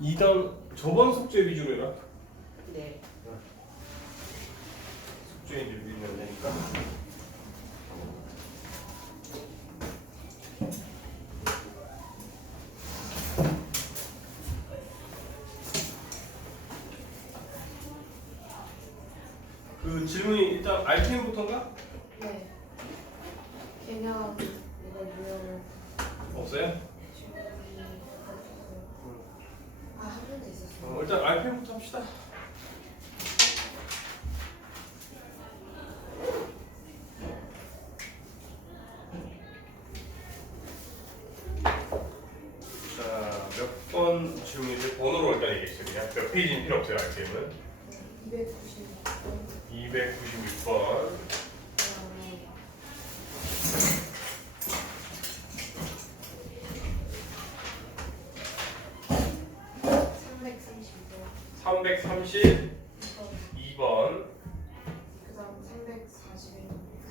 2단 저번 숙제 위주로 해라. 네. 숙제 이제 밀면 되니까. 그 질문이 일단 알텐부터인가? 네. 개념 이거 유형을 없어요? 질문이 아한 문제 있었어요. 알펜부터 합시다. 자, 몇번 질문인지 번호로 일단 얘기했어요. 그냥 몇 페이지는 필요 없어요, 알펜은. 296번 296번. 그다음에 332번 332번. 그다음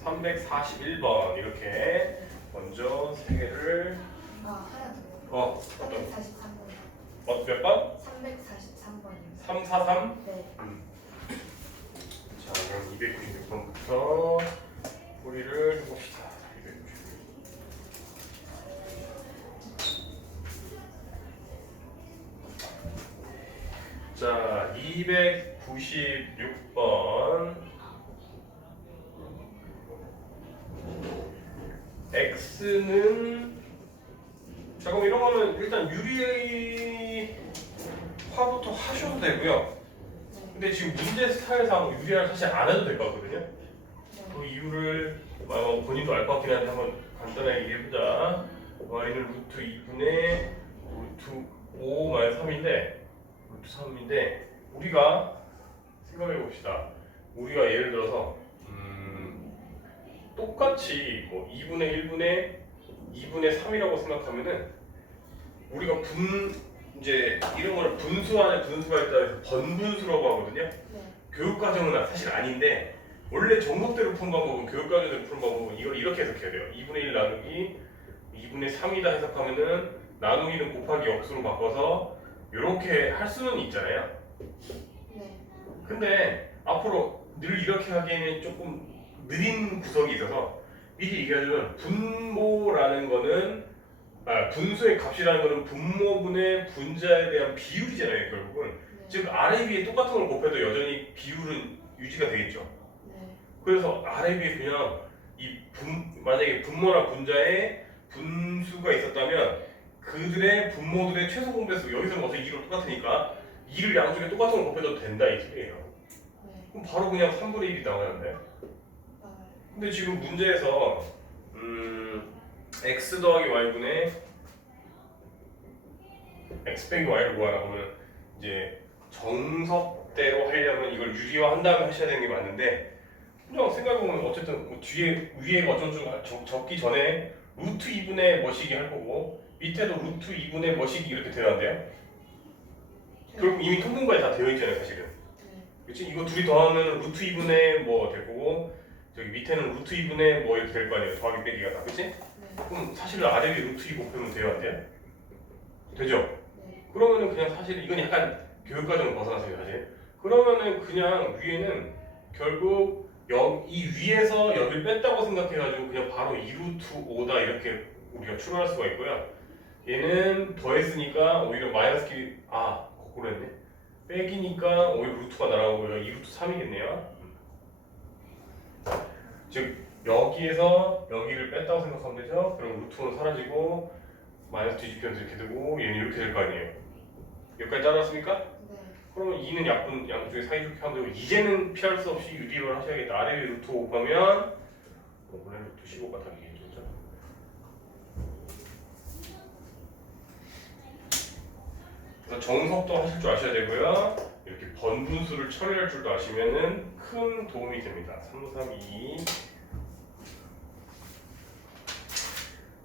341번 341번. 이렇게 먼저 세 개를. 아 하나 더 어, 어떤, 343번 어, 몇 번? 343번이요 343? 네 자, 그럼 296번부터 풀이를 해봅시다. 296. 자, 296번. X는 자 그럼 이런 거는 일단 유리화부터 하셔도 되고요. 네. 근데 지금 문제 스타일상 유리화를 사실 안 해도 될 것 같거든요. 네. 그 이유를 어, 본인도 알 것 같긴 한데 한번 간단하게 얘기해보자. y는 루트 2분의 루트 5 마이너스 3인데 3인데 우리가 생각해 봅시다. 우리가 예를 들어서 음, 똑같이 뭐 2분의 1분의 2분의 3이라고 생각하면은 우리가 분 이제 이런 걸 분수 안에 분수가 있다 해서 번분수라고 하거든요. 네. 교육과정은 사실 아닌데 원래 정석대로 푸는 방법은 교육과정대로 푸는 방법은 이걸 이렇게 해석해야 돼요. 2분의 1 나누기 2분의 3이다 해석하면은 나누기는 곱하기 역수로 바꿔서 이렇게 할 수는 있잖아요. 네. 근데 앞으로 늘 이렇게 하기에는 조금 느린 구석이 있어서 미리 얘기하자면 분모라는 거는 아, 분수의 값이라는 거는 분모분의 분자에 대한 비율이잖아요 결국은 네. 즉 아래 위에 똑같은 걸 곱해도 여전히 비율은 유지가 되겠죠 네. 그래서 아래 위에 그냥 이 분, 만약에 분모나 분자에 분수가 있었다면 그들의 분모들의 최소 공배수 여기서 어차피 2로 똑같으니까 2를 양쪽에 똑같은 걸 곱해도 된다 이 소리예요. 네. 그럼 바로 그냥 3분의 1이 나오는데 아, 근데 지금 문제에서 음, x 더하기 y분의 x 빼기 y를 구하라고 하면 이제 정석대로 하려면 이걸 유리화 한 다음에 하셔야 되는 게 맞는데 그냥 생각해보면 어쨌든 뭐 뒤에 위에 어쩌고 적, 적기 전에 루트 2분의 뭐시기 할 거고 밑에도 루트 2분의 뭐시기 이렇게 돼요 그럼 이미 통분까지 다 되어 있잖아요 사실은 네. 그치? 이거 둘이 더하면 루트 2분의 뭐 될 거고 저기 밑에는 루트 2분의 뭐 이렇게 될 거 아니에요 더하기 빼기가 다 그치? 네. 그럼 사실 아래 위에 루트 2 곱하면 돼요 안 돼요? 되죠? 네. 그러면은 그냥 사실 이건 약간 교육과정을 벗어났어요 사실 그러면은 그냥 위에는 결국 여, 이 위에서 여기를 뺐다고 생각해가지고 그냥 바로 2루트 5다 이렇게 우리가 추론할 수가 있고요 얘는 더했으니까 오히려 마이너스 키, 아 거꾸로 했네? 빼기니까 오히려 루트가 날아오고 2루트 3이겠네요. 즉 여기에서 여기를 뺐다고 생각하면 되죠? 그럼 루트는 사라지고 마이너스 뒤집혀서 이렇게 되고 얘는 이렇게 될 거 아니에요. 여기까지 따라왔습니까? 네. 그러면 2는 약분 양쪽에 사이좋게 하면 되고 이제는 피할 수 없이 유리를 하셔야겠다. 아래 위 루트 5 가면 5분의 루트 15가 답이겠죠 그래서 정석도 하실 줄 아셔야 되고요 이렇게 번분수를 처리할 줄도 아시면은 큰 도움이 됩니다 3, 3, 2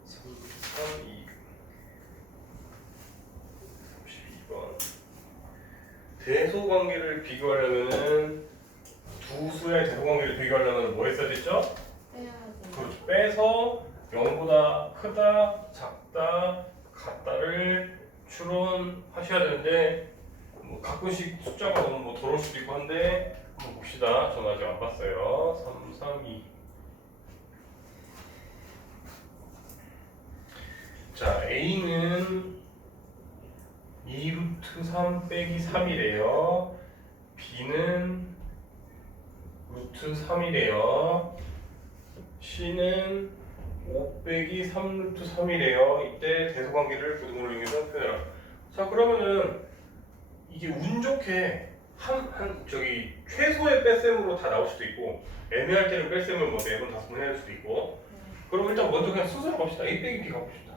3, 3, 2 32번 대소 관계를 비교하려면은 두 수의 대소 관계를 비교하려면 뭐 했어야 됐죠? 그렇죠. 빼서 0보다 크다, 작다, 같다를 추론하셔야 되는데 뭐 가끔씩 숫자가 너무 뭐 더러울 수도 있고 한데 한번 봅시다. 저는 아직 안 봤어요. 3, 3, 2. 자, A는 2루트 3 빼기 3이래요. B는 루트 3이래요. C는 5 빼기 3 루트 3이래요. 이때 대소관계를 부등호를 이용해서 표현해라. 자 그러면은 이게 운 좋게 한, 한 저기 최소의 뺄셈으로 다 나올 수도 있고 애매할 때는 뺄셈을 뭐 네번 다섯 번 해야 할 수도 있고 그럼 일단 먼저 그냥 순서로 갑시다. A 빼기 B 가봅시다.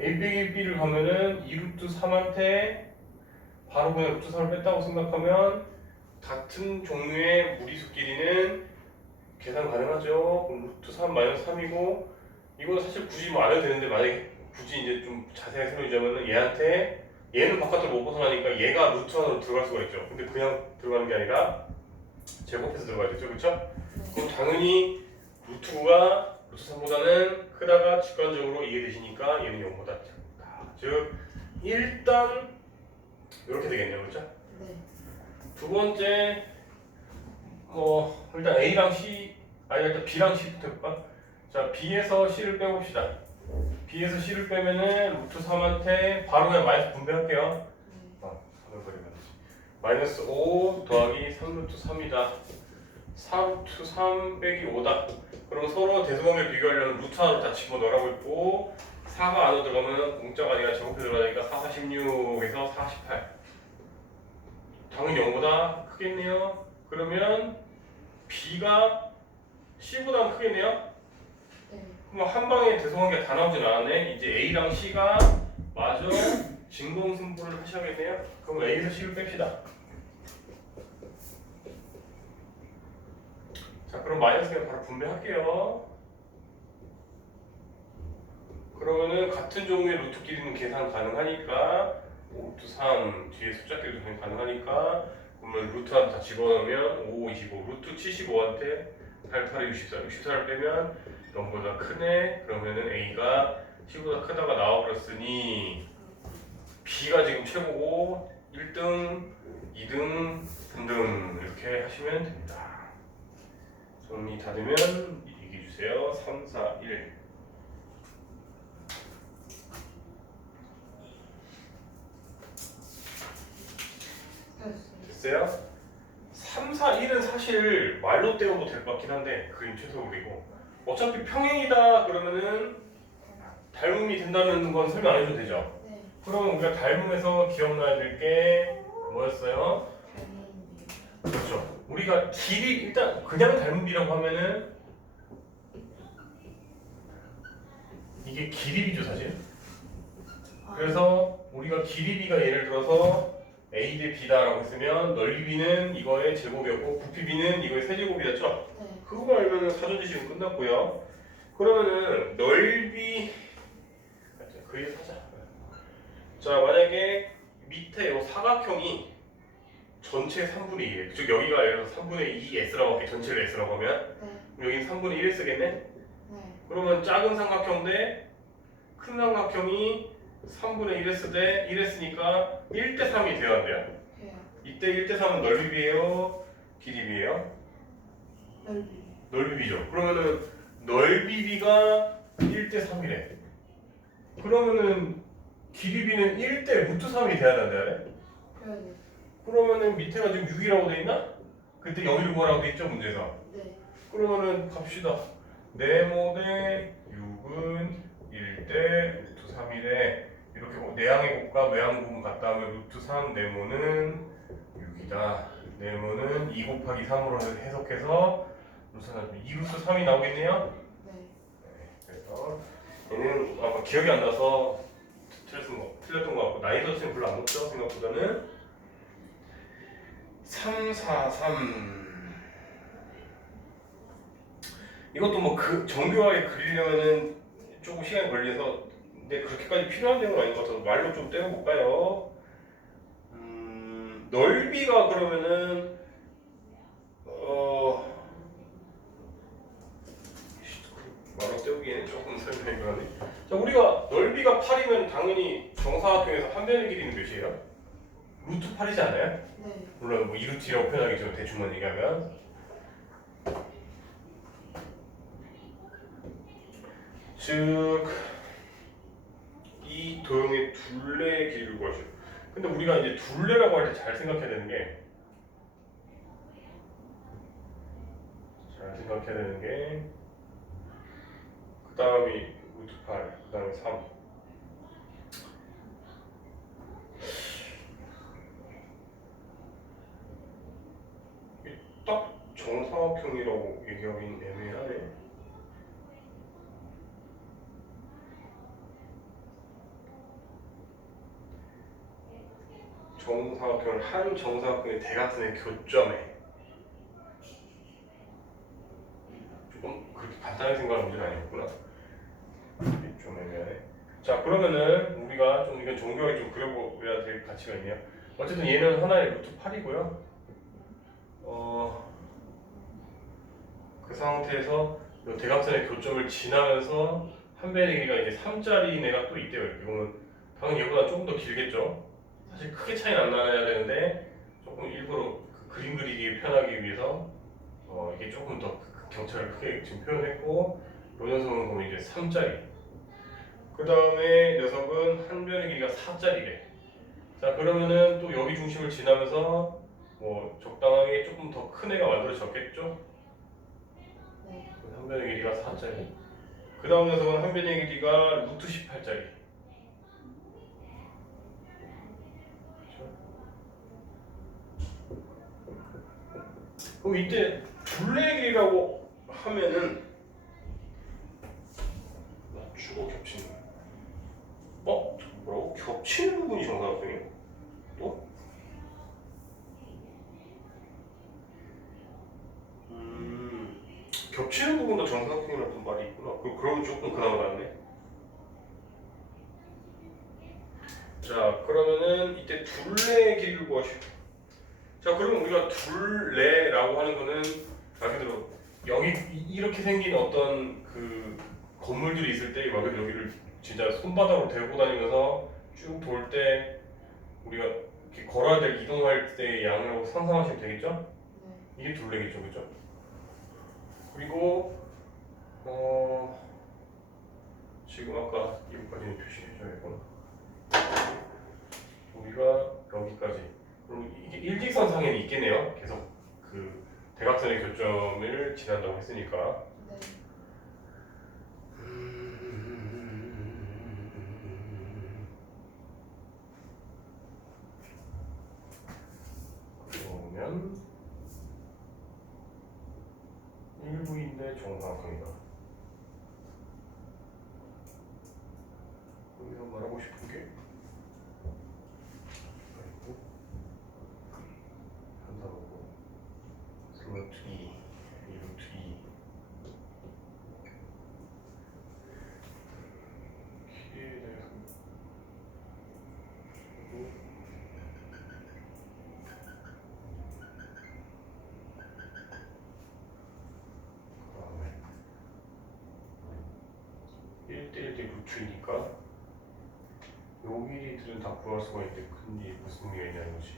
A 빼기 B를 가면은 2루트 3한테 바로 그냥 루트 3을 뺐다고 생각하면 같은 종류의 무리수끼리는 계산 가능하죠. 그럼 루트 3 마이너스 3이고 이거 사실 굳이 뭐 안 해도 되는데 만약에 굳이 이제 좀 자세하게 설명드리자면은 얘한테 얘는 바깥으로 못 벗어나니까 얘가 루트 안으로 들어갈 수가 있죠. 근데 그냥 들어가는 게 아니라 제곱해서 들어가야 되죠. 그렇죠? 그럼 당연히 루트가 루트 3보다는 크다가 직관적으로 이게 되시니까 얘는 0보다 작다. 즉 일단 이렇게 되겠네요. 그렇죠? 네. 두 번째 뭐 일단 A랑 C 아니 일단 B랑 C부터 해볼까? 자 B에서 C를 빼봅시다. B에서 C를 빼면은 루트 3한테 바로 그냥 마이너스 분배할게요. 어, 3을 버리면 되지. 마이너스 5 더하기 3루트 3이다. 4루트 3 빼기 5다. 그럼 서로 대소관계를 비교하려면 루트 안으로 다 집어넣으라고 했고 4가 안으로 들어가면 공짜가 아니라 제곱해 들어가니까 4, 46에서 48. 당연히 0보다 크겠네요. 그러면 B가 C보다 크겠네요. 네. 그럼 한 방에 대소관계가 다 나오진 않았네. 이제 A랑 C가 마저 진공승부를 하셔야겠네요. 그럼 A에서 C를 뺍시다. 자, 그럼 마이너스 그냥 바로 분배할게요. 그러면은 같은 종류의 루트끼리는 계산 가능하니까 5루트 3 뒤에 숫자끼리도 가능하니까 그러면 루트 한 다 집어넣으면 5, 25 루트 75한테 88에 64 64를 빼면 0보다 크네. 그러면은 A가 C보다 크다가 나와버렸으니 B가 지금 최고고 1등, 2등 등등 이렇게 하시면 됩니다. 정리 다 되면 얘기해 주세요. 3, 4, 1 됐어요? 3, 4, 1은 사실 말로 떼어도 될 것 같긴 한데 그림 최소 그리고 어차피 평행이다 그러면은 닮음이 된다는 건 설명 안 해도 되죠? 네. 그러면 우리가 닮음에서 기억나야 될 게 뭐였어요? 그렇죠. 우리가 길이 일단 그냥 닮음이라고 하면은 이게 길이비죠 사실. 아, 그래서 우리가 길이비가 예를 들어서 a 대 b다라고 했으면 넓이비는 이거의 제곱이었고 부피비는 이거의 세제곱이었죠. 네. 그거만 알면은 사전지식은 끝났고요. 그러면은 넓이 그 얘기 하자. 자 만약에 밑에 요 사각형이 전체 3분의 1, 즉 여기가 예를 들어서 3분의 2 s라고 할게 전체를 s라고 하면 네. 여기는 3분의 1 s겠네. 네. 그러면 작은 삼각형 대 큰 삼각형이 3분의 1s 대 1s니까 1대 3이 돼야 한대요. 돼요. 이때 1대 3은 넓이 비예요, 길이 비예요? 넓이. 넓이 비죠. 그러면은 넓이 비가 1대 3이래. 그러면은 길이 비는 1대 루트 3이 돼야 된다. 그래야 돼. 그러면은 밑에가 지금 6이라고 돼 있나? 그때 여기를 구하라고 돼 있죠 문제에서. 네. 그러면은 갑시다. 네모 대 6은 1대 루트 3이래. 내항의 곱과 외항 부분 같다 하면 루트 3 네모는 6이다. 네모는 2 곱하기 3으로 해석해서 루트 3, 2 루트 3이 나오겠네요. 네. 그래서 얘는 아마 기억이 안 나서 틀렸던 거 틀렸던 거 같고 나이도 지금 별로 안 높죠 생각보다는 3, 4, 3 이것도 뭐 그 정교하게 그리려면은 조금 시간이 걸려서 근데 그렇게까지 필요한 내용은 아닌 것 같아서 말로 좀 떼어볼까요? 음, 넓이가 그러면은 어 말로 때우기에는 조금 설명이 그러네. 자, 우리가 넓이가 8이면 당연히 정사각형에서 한 변의 길이는 몇이에요? 루트 8이지 않아요? 네. 물론 뭐 2루트라고 표현하기 좀 대충만 얘기하면 즉이 도형의 둘레의 길이를 구하시오. 근데 우리가 이제 둘레라고 할 때 잘 생각해야 되는 게 잘 생각해야 되는 게 그 다음이 루트 8, 그 다음에 3. 딱 정사각형이라고 얘기하긴 애매하네. 정사각형을 한 정사각형의 대각선의 교점에 조금 그렇게 간단하게 생각하는 문제는 아니었구나. 좀 애매하네. 자 그러면은 우리가 좀 이건 정교하게 좀 그려보야 될 가치가 있네요. 어쨌든 얘는 하나의 루트 8이고요. 어, 그 상태에서 이 대각선의 교점을 지나면서 한 배의 길이가 이제 3짜리 애가 또 있대요. 보면 당연히 얘보다 조금 더 길겠죠. 사실 크게 차이는 안 나야 되는데 조금 일부러 그 그림 그리기 편하기 위해서 어, 이게 조금 더그 경차를 크게 지금 표현했고 이 녀석은 보면 이제 3짜리. 그 다음에 녀석은 한 변의 길이가 4짜리래. 자 그러면은 또 여기 중심을 지나면서 뭐 적당하게 조금 더 큰 애가 만들어졌겠죠? 네. 한 변의 길이가 4짜리. 그 다음 녀석은 한 변의 길이가 루트 18짜리. 그럼 이때 길이라고 하면은 맞추고 겹치는. 어? 뭐라고? 겹치는 부분이 정사각형이에요? 또? 음, 겹치는 부분도 정사각형이라는 말이 있구나. 그, 그러면 조금 그나마 낫네. 자, 그러면은 이때 둘레의 길이를 구하시오. 자, 그러면 우리가 둘레라고 하는 거는 말 그대로 여기 이- 이렇게 생긴 어떤 그 건물들이 있을 때말 그대로 여기를 진짜 손바닥으로 대고 다니면서 쭉 돌 때 우리가 이렇게 걸어야 될 이동할 때의 양이라고 상상하시면 되겠죠? 네. 이게 둘레겠죠, 그죠? 그리고 어 지금 아까 여기까지는 표시해줘야겠구나. 우리가 여기까지. 그럼 이게 일직선 상에는 있겠네요. 계속 그 대각선의 교점을 지난다고 했으니까. 네. 그러면 일부인데 정사각형이다. 여기서 말하고 싶은 게 아이고 한사하고 루트 2, 이 루트 2 키에 대해서 그리고 그다음에 1 대1대 루트이니까 요 길이들은 다 구할 수가 있는데 큰게 무슨 의미가 있냐 이거지.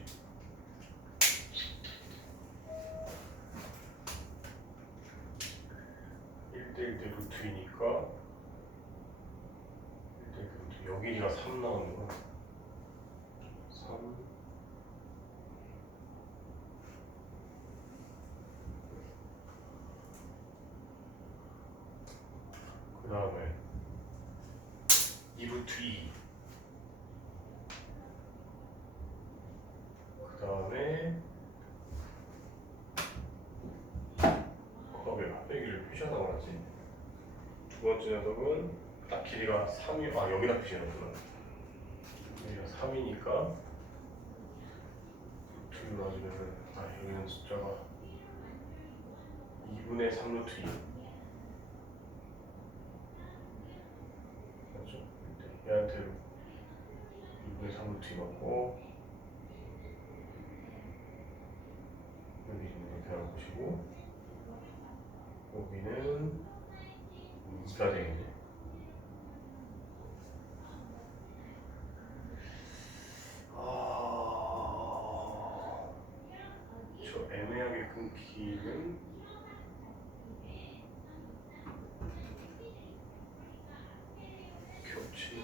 일대일대 루트이니까 1대1 루트 요 길이가 3 나오는 거야 3 그 다음에 2루트 2. 그 다음에 아까 왜 합배기를 표시하다고 하지? 두 번째 녀석은 딱 길이가 3이 아 여기다 표시하는구나. 여기가 3이니까 루트를 놔주면은 아 여기는 숫자가 2분의 3루트 2. 여하튼 이분의 3을 뒤집었고 여기 있는 배열 보시고 여기는 이가쟁이네 아, 저 애매하게 끊기는 겹치